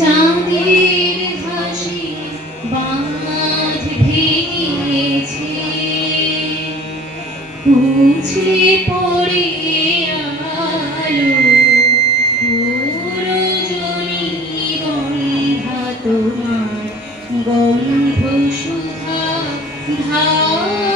চাঁদের হাসি বাঁধ ভেঙেছে। মুছে পড়ে আলো রজনী গন্ধা তোমার গন্ধ সুধা ধারো।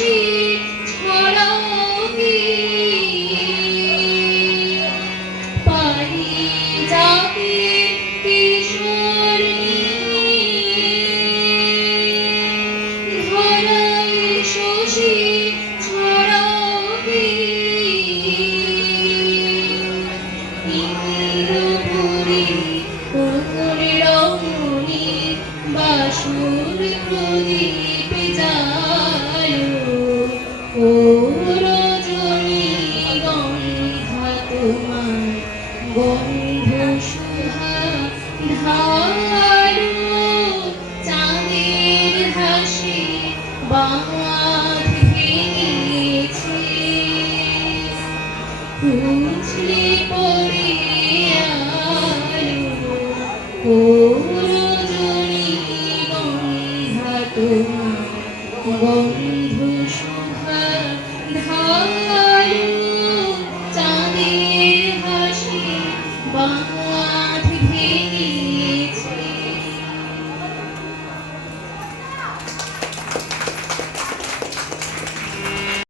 শশী ছড়াবি বন্ধু শুভা